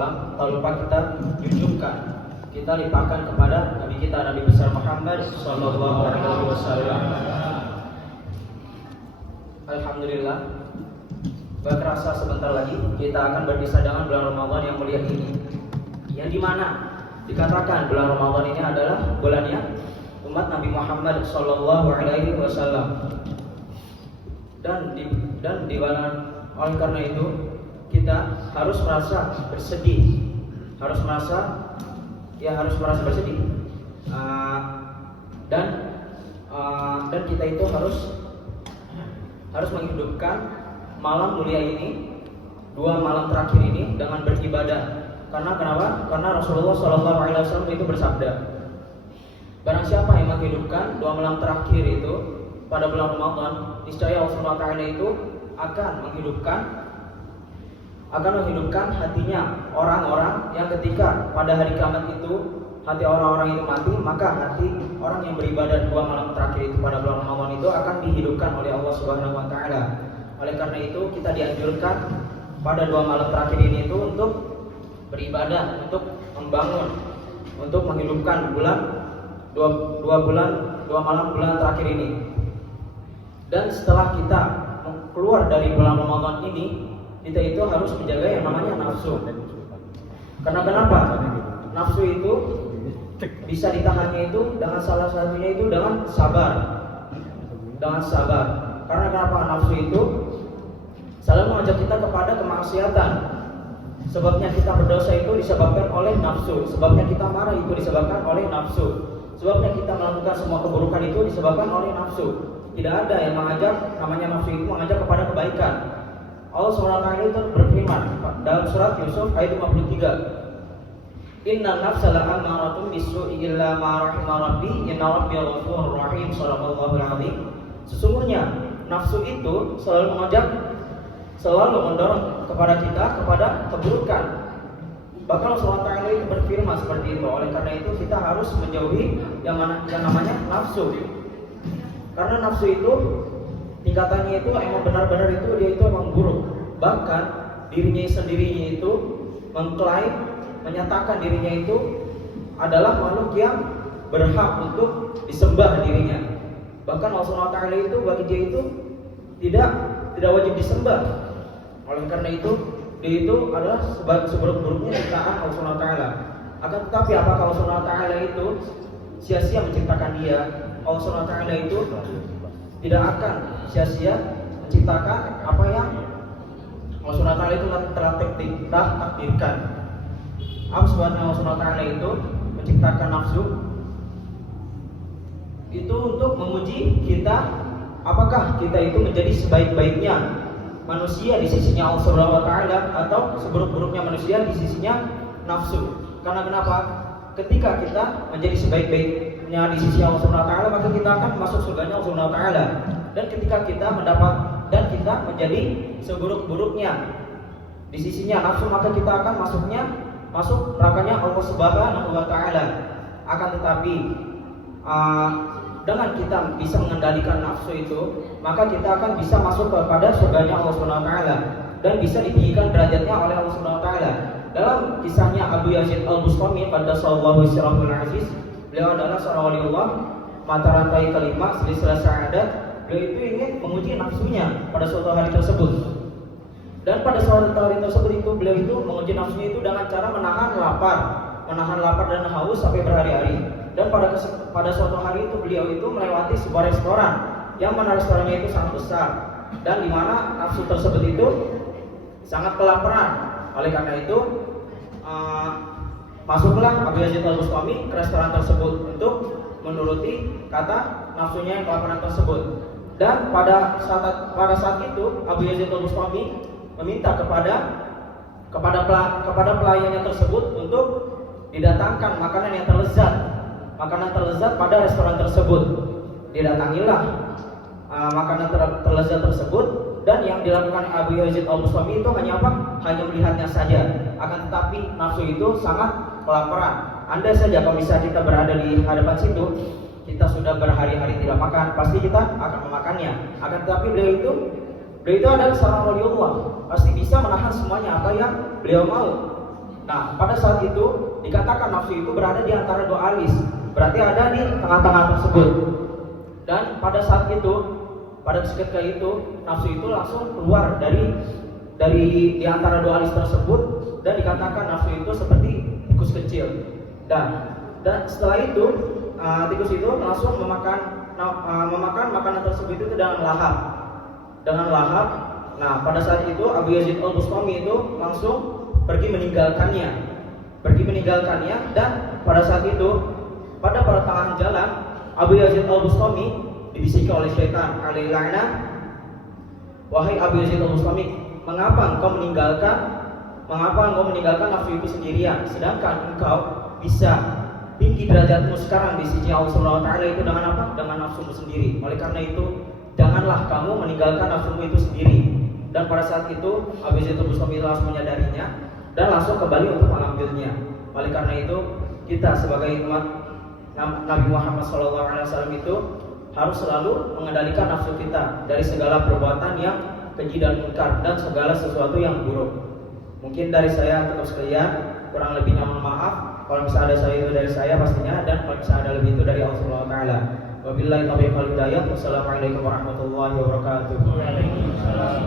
Tak lupa kita junjungkan, kita limpahkan kepada Nabi kita, Nabi besar Muhammad Sallallahu Alaihi Wasallam. Alhamdulillah, gak terasa sebentar lagi kita akan berpisah dengan bulan Ramadan yang mulia ini, yang dimana dikatakan bulan Ramadan ini adalah bulannya umat Nabi Muhammad Sallallahu Alaihi Wasallam. Dan di bulan, oleh karena itu kita harus merasa bersedih, harus merasa bersedih, dan kita itu harus menghidupkan malam mulia ini, 2 malam terakhir ini dengan beribadah. Karena kenapa? Karena Rasulullah SAW itu bersabda, barang siapa yang menghidupkan 2 malam terakhir itu pada bulan Ramadan, niscaya Allah SWT itu akan menghidupkan hatinya orang-orang yang ketika pada hari kiamat itu hati orang-orang itu mati, maka hati orang yang beribadah 2 malam terakhir itu pada bulan Ramadan itu akan dihidupkan oleh Allah Subhanahu wa taala. Oleh karena itu kita dianjurkan pada 2 malam terakhir ini itu untuk beribadah, untuk membangun, untuk menghidupkan dua malam bulan terakhir ini. Dan setelah kita keluar dari bulan Ramadan ini, kita itu harus menjaga yang namanya nafsu. Karena kenapa? Nafsu itu bisa ditahannya itu dengan salah satunya itu dengan sabar. Dengan sabar. Karena kenapa? Nafsu itu selalu mengajak kita kepada kemaksiatan. Sebabnya kita berdosa itu disebabkan oleh nafsu. Sebabnya kita marah itu disebabkan oleh nafsu. Sebabnya kita melakukan semua keburukan itu disebabkan oleh nafsu. Tidak ada yang mengajak, namanya nafsu itu mengajak kepada kebaikan. Allah SWT itu berfirman dalam surat Yusuf ayat 53, Inna nafsa la'ammaratun bisu'i illa ma rahima rabbi inna rabbi ghafurur rahim. Shadaqallahul azim. Sesungguhnya nafsu itu selalu mendorong kepada kita kepada keburukan. Bahkan Allah SWT itu berfirman seperti itu. Oleh karena itu kita harus menjauhi yang namanya nafsu. Karena nafsu itu tingkatannya itu emang benar-benar itu dia itu emang buruk. Bahkan dirinya sendirinya itu mengklaim, menyatakan dirinya itu adalah makhluk yang berhak untuk disembah dirinya. Bahkan Allah SWT itu bagi dia itu tidak wajib disembah. Oleh karena itu dia itu adalah seburuk-buruknya ciptaan Allah SWT. Akan tetapi apakah Allah SWT itu sia-sia menciptakan dia? Allah SWT itu tidak akan sia-sia menciptakan apa yang Allah SWT itu telah takdirkan. Apa sebabnya Allah SWT itu menciptakan nafsu? Itu untuk menguji kita, apakah kita itu menjadi sebaik-baiknya manusia di sisinya Allah SWT atau seburuk-buruknya manusia di sisinya nafsu. Karena kenapa? Ketika kita menjadi sebaik-baiknya di sisi Allah SWT, maka kita akan masuk surganya Allah SWT. Dan ketika kita menjadi seburuk-buruknya di sisinya nafsu, maka kita akan masuk nerakanya Allah Subhanahu wa taala. Akan tetapi dengan kita bisa mengendalikan nafsu itu, maka kita akan bisa masuk kepada surganya Allah Subhanahu wa taala dan bisa ditinggikan derajatnya oleh Allah Subhanahu wa taala. Dalam kisahnya Abu Yazid Al-Bustami pada sallallahu sirahul aziz, beliau adalah seorang waliullah, mata rantai kelima silsilah sa'adat. Beliau itu ingin menguji nafsunya pada suatu hari tersebut. Dan pada suatu hari tersebut itu beliau itu menguji nafsunya itu dengan cara menahan lapar dan haus sampai berhari-hari. Dan pada suatu hari itu beliau itu melewati sebuah restoran, yang mana restorannya itu sangat besar dan di mana nafsu tersebut itu sangat kelaparan. Oleh karena itu masuklah Abu Yazid Al-Bustami ke restoran tersebut untuk menuruti kata nafsunya yang kelaparan tersebut. Dan pada saat itu Abu Yazid Al-Bustami meminta kepada pelayannya tersebut untuk didatangkan makanan yang terlezat pada restoran tersebut. Didatangilah makanan terlezat tersebut, dan yang dilakukan Abu Yazid Al-Bustami itu hanya apa? Hanya melihatnya saja. Akan tetapi nafsu itu sangat kelaparan. Andai saja kalau bisa kita berada di hadapan situ, kita sudah berhari-hari tidak makan, pasti kita akan memakannya. Akan tetapi beliau itu adalah seorang waliullah, pasti bisa menahan semuanya apa yang beliau mau. Nah, pada saat itu dikatakan nafsu itu berada di antara dua alis, berarti ada di tengah-tengah tersebut. Dan pada saat itu, pada seketika itu, nafsu itu langsung keluar dari di antara dua alis tersebut, dan dikatakan nafsu itu seperti tikus kecil. Dan setelah itu, tikus itu langsung memakan makanan tersebut itu dengan lahap. Nah, pada saat itu Abu Yazid Al-Bustami itu langsung pergi meninggalkannya, dan pada saat itu pada pertengahan jalan Abu Yazid Al-Bustami dibisiki oleh syaitan alaihi la'nah, wahai Abu Yazid Al-Bustami, mengapa engkau meninggalkan nafsu itu sendirian, sedangkan engkau bisa tinggi derajatmu sekarang di sisi Allah Subhanahu wa taala itu dengan apa? Dengan nafsumu sendiri. Oleh karena itu, janganlah kamu meninggalkan nafsumu itu sendiri. Dan pada saat itu Abu Yazid Al-Bustami langsung menyadarinya dan langsung kembali untuk mengambilnya. Oleh karena itu, kita sebagai umat Nabi Muhammad SAW itu harus selalu mengendalikan nafsu kita dari segala perbuatan yang keji dan munkar dan segala sesuatu yang buruk. Mungkin dari saya cukup sekian, kurang lebihnya mohon maaf. Kalau bisa ada saya itu dari saya pastinya, dan kalau bisa ada lebih itu dari Allah Subhanahu wa taala. Wabillahi taufiq wal hidayah. Wassalamualaikum warahmatullahi wabarakatuh. Waalaikumsalam.